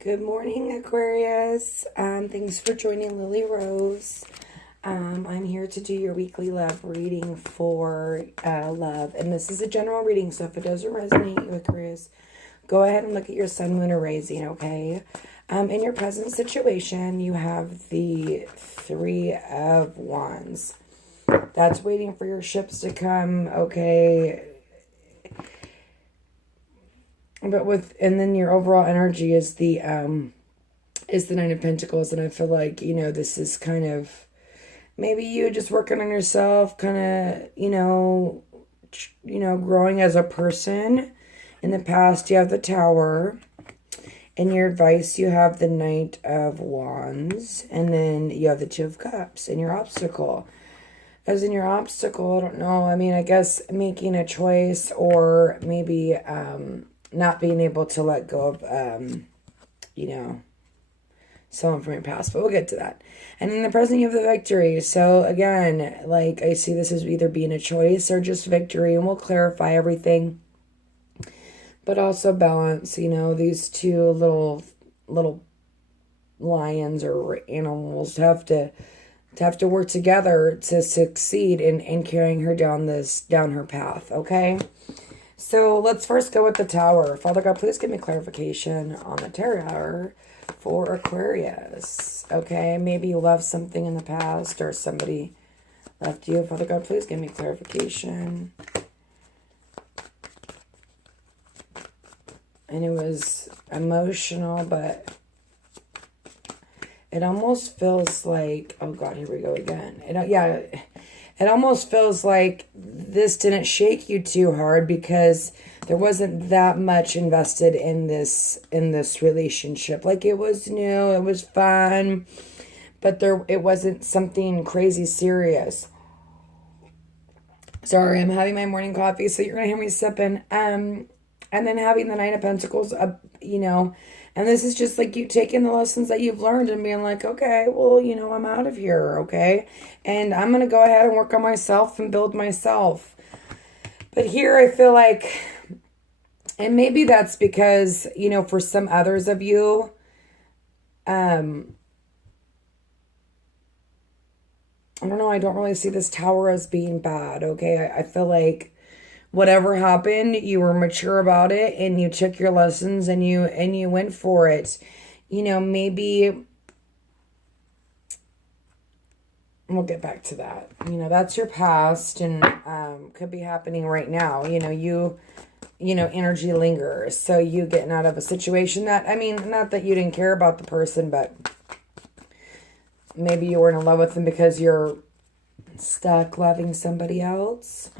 Good morning, Aquarius. Thanks for joining Lily Rose. I'm here to do your weekly love reading for love. And this is a general reading, so if it doesn't resonate you, Aquarius, go ahead and look at your sun, moon, or rising, okay? In your present situation, you have the Three of Wands. That's waiting for your ships to come, okay? And then your overall energy is the Nine of Pentacles, and I feel like, this is kind of maybe you just working on yourself, kind of, growing as a person. In the past, you have the Tower. In your advice, you have the Knight of Wands, and then you have the Two of Cups and your obstacle. As in your obstacle, I don't know, I guess making a choice, or maybe not being able to let go of, someone from your past, but we'll get to that. And in the present, you have the victory. So again, like I see this as either being a choice or just victory, and we'll clarify everything. But also balance, these two little lions or animals have to work together to succeed in carrying her down her path, okay? So let's first go with the Tower. Father God, please give me clarification on the Tower for Aquarius. Okay, maybe you loved something in the past or somebody left you. Father God, please give me clarification. And it was emotional, but it almost feels like, oh God, here we go again. It almost feels like this didn't shake you too hard because there wasn't that much invested in this relationship. Like, it was new, it was fun, but it wasn't something crazy serious. Sorry, I'm having my morning coffee, so you're gonna hear me sipping. And then having the Nine of Pentacles, and this is just like you taking the lessons that you've learned and being like, okay, well, I'm out of here, okay? And I'm going to go ahead and work on myself and build myself. But here I feel like, and maybe that's because, for some others of you, I don't know, I don't really see this Tower as being bad, okay? I feel like whatever happened, you were mature about it and you took your lessons and you went for it. Maybe we'll get back to that. That's your past and could be happening right now. Energy lingers. So you getting out of a situation that, not that you didn't care about the person, but maybe you weren't in love with them because you're stuck loving somebody else.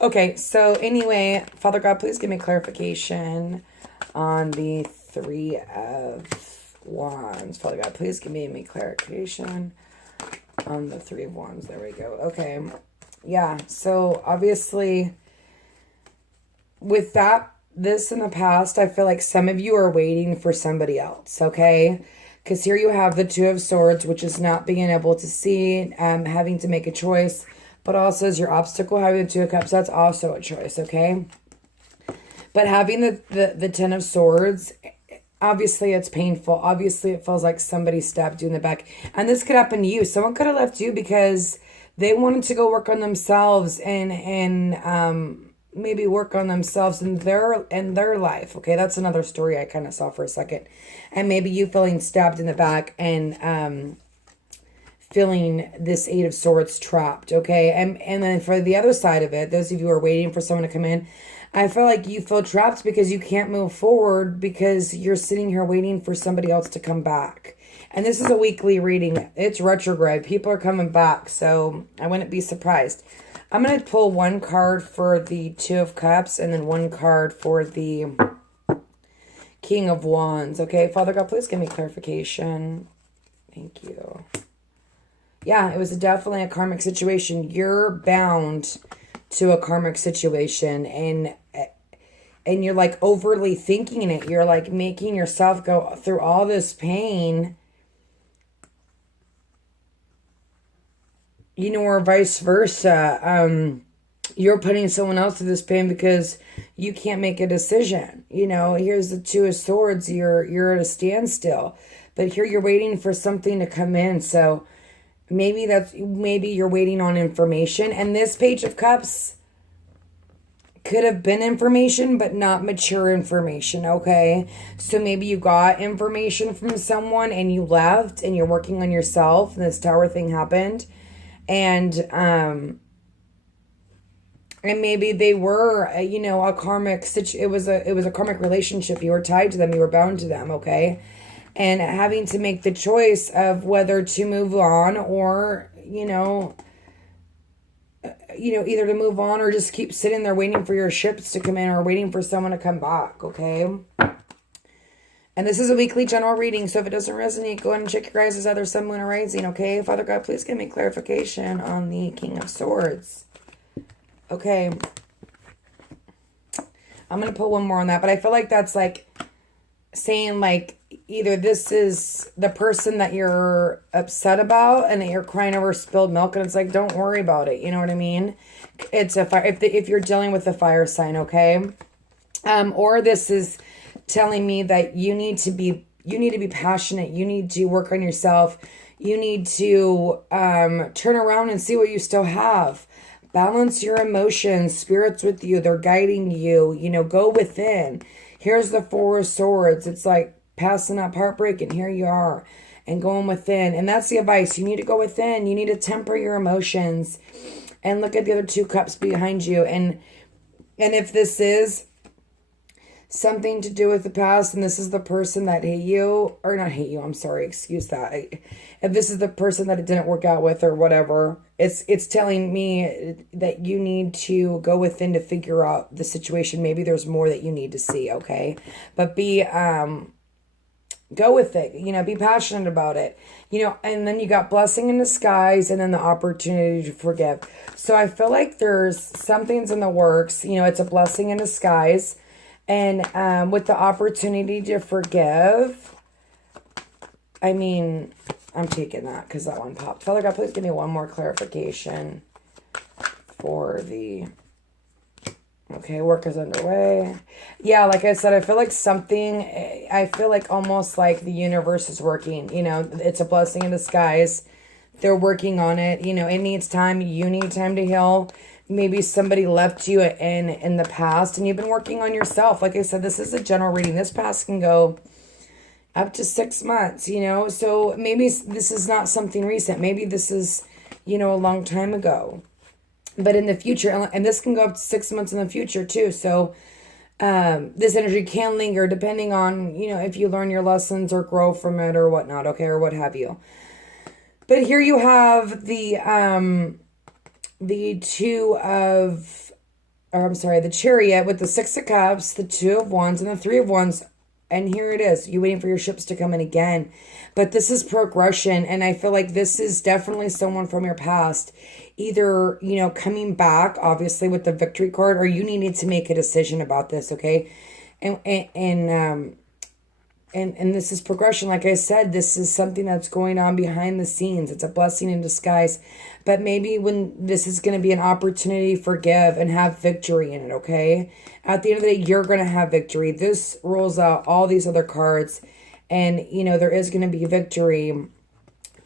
Okay, so anyway, Father God, please give me clarification on the Three of Wands. Father God, please give me clarification on the Three of Wands. There we go. Okay. Yeah, so obviously with this in the past, I feel like some of you are waiting for somebody else, okay? Because here you have the Two of Swords, which is not being able to see, having to make a choice. But also as your obstacle, having the Two of Cups, that's also a choice, okay? But having the Ten of Swords, obviously it's painful. Obviously it feels like somebody stabbed you in the back. And this could happen to you. Someone could have left you because they wanted to go work on themselves and maybe work on themselves in their life, okay? That's another story I kind of saw for a second. And maybe you feeling stabbed in the back and feeling this Eight of Swords trapped, okay? And then for the other side of it, those of you who are waiting for someone to come in, I feel like you feel trapped because you can't move forward because you're sitting here waiting for somebody else to come back. And this is a weekly reading. It's retrograde. People are coming back, so I wouldn't be surprised. I'm going to pull one card for the Two of Cups and then one card for the King of Wands, okay? Father God, please give me clarification. Thank you. Yeah, it was definitely a karmic situation. You're bound to a karmic situation and you're like overly thinking it. You're like making yourself go through all this pain, or vice versa. you're putting someone else through this pain because you can't make a decision. You know, here's the Two of Swords. You're at a standstill. But here you're waiting for something to come in. So maybe you're waiting on information. And this Page of Cups could have been information, but not mature information, okay? So maybe you got information from someone and you left and you're working on yourself and this Tower thing happened. And maybe they were, you know, a karmic it was a karmic relationship. You were tied to them, you were bound to them, okay? And having to make the choice of whether to move on or, either to move on or just keep sitting there waiting for your ships to come in or waiting for someone to come back, okay? And this is a weekly general reading, so if it doesn't resonate, go ahead and check your guys' other sun, moon, or rising, okay? Father God, please give me clarification on the King of Swords. Okay. I'm going to put one more on that, but I feel like that's like saying like either this is the person that you're upset about and that you're crying over spilled milk, and it's like, don't worry about it. You know what I mean? It's a fire. If you're dealing with a fire sign, okay? Or this is telling me that you need to be passionate. You need to work on yourself. You need to turn around and see what you still have. Balance your emotions. Spirit's with you. They're guiding you. Go within. Here's the Four of Swords. It's like passing up heartbreak, and here you are, and going within. And that's the advice. You need to go within. You need to temper your emotions, and look at the other two cups behind you. And if this is something to do with the past, and this is the person that hate you, or not hate you, I'm sorry, excuse that. If this is the person that it didn't work out with or whatever, it's telling me that you need to go within to figure out the situation. Maybe there's more that you need to see, okay? But go with it, be passionate about it, and then you got blessing in disguise and then the opportunity to forgive. So I feel like there's something's in the works, it's a blessing in disguise. And with the opportunity to forgive, I'm taking that because that one popped. Father God, please give me one more clarification for the... Okay, work is underway. Yeah, like I said, I feel like almost like the universe is working. It's a blessing in disguise. They're working on it. It needs time. You need time to heal. Maybe somebody left you in the past and you've been working on yourself. Like I said, this is a general reading. This past can go up to 6 months, So maybe this is not something recent. Maybe this is, a long time ago. But in the future, and this can go up to 6 months in the future too. So this energy can linger depending on, if you learn your lessons or grow from it or whatnot, okay, or what have you. But here you have the Chariot with the Six of Cups, the Two of Wands, and the Three of Wands. And here it is. You're waiting for your ships to come in again. But this is progression. And I feel like this is definitely someone from your past. Either, coming back, obviously, with the Victory card, or you needed to make a decision about this, okay? And this is progression. Like I said, this is something that's going on behind the scenes. It's a blessing in disguise. But maybe when this is going to be an opportunity to forgive and have victory in it, okay? At the end of the day, you're going to have victory. This rolls out all these other cards. And, there is going to be victory.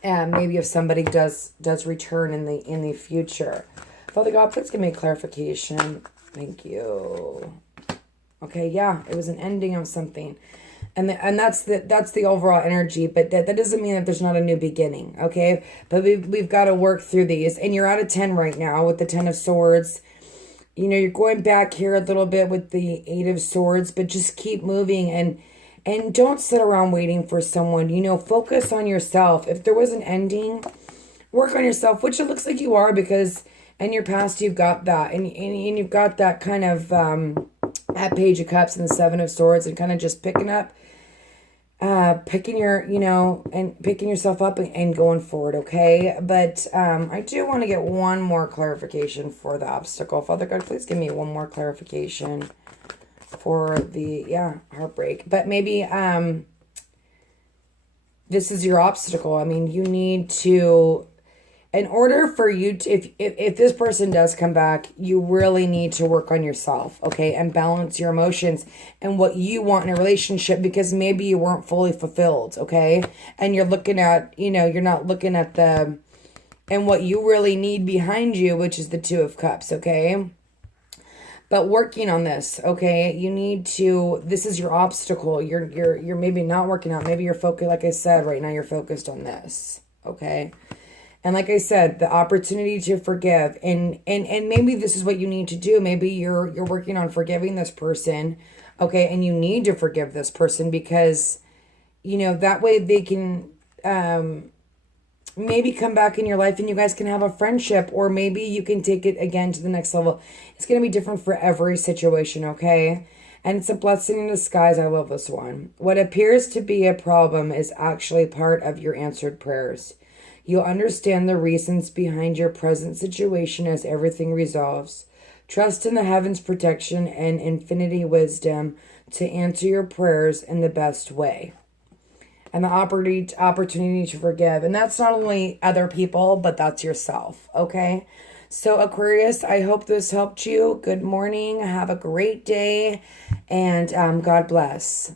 And maybe if somebody does return in the future. Father God, please give me clarification. Thank you. Okay, yeah, it was an ending of something. And that's the overall energy, but that doesn't mean that there's not a new beginning, okay? But we've got to work through these. And you're at a 10 right now with the 10 of Swords. You're going back here a little bit with the 8 of Swords, but just keep moving and don't sit around waiting for someone. Focus on yourself. If there was an ending, work on yourself, which it looks like you are, because in your past you've got that. And you've got that kind of that Page of Cups and the 7 of Swords, and kind of just picking yourself up and going forward, okay? But I do want to get one more clarification for the obstacle. Father God, please give me one more clarification for the, heartbreak. But maybe this is your obstacle. You need to, in order for you to, if this person does come back, you really need to work on yourself, okay, and balance your emotions and what you want in a relationship, because maybe you weren't fully fulfilled, okay, and you're looking at, you're not looking at the and what you really need behind you, which is the Two of Cups, okay. But working on this, okay, you need to, this is your obstacle. You're maybe not working out. Maybe you're focused, like I said, right now you're focused on this, okay? And like I said, the opportunity to forgive, and maybe this is what you need to do. Maybe you're working on forgiving this person, okay? And you need to forgive this person because, that way they can maybe come back in your life and you guys can have a friendship, or maybe you can take it again to the next level. It's going to be different for every situation, okay? And it's a blessing in disguise. I love this one. What appears to be a problem is actually part of your answered prayers. You'll understand the reasons behind your present situation as everything resolves. Trust in the heavens' protection and infinity wisdom to answer your prayers in the best way. And the opportunity to forgive. And that's not only other people, but that's yourself, okay? So Aquarius, I hope this helped you. Good morning. Have a great day. And God bless.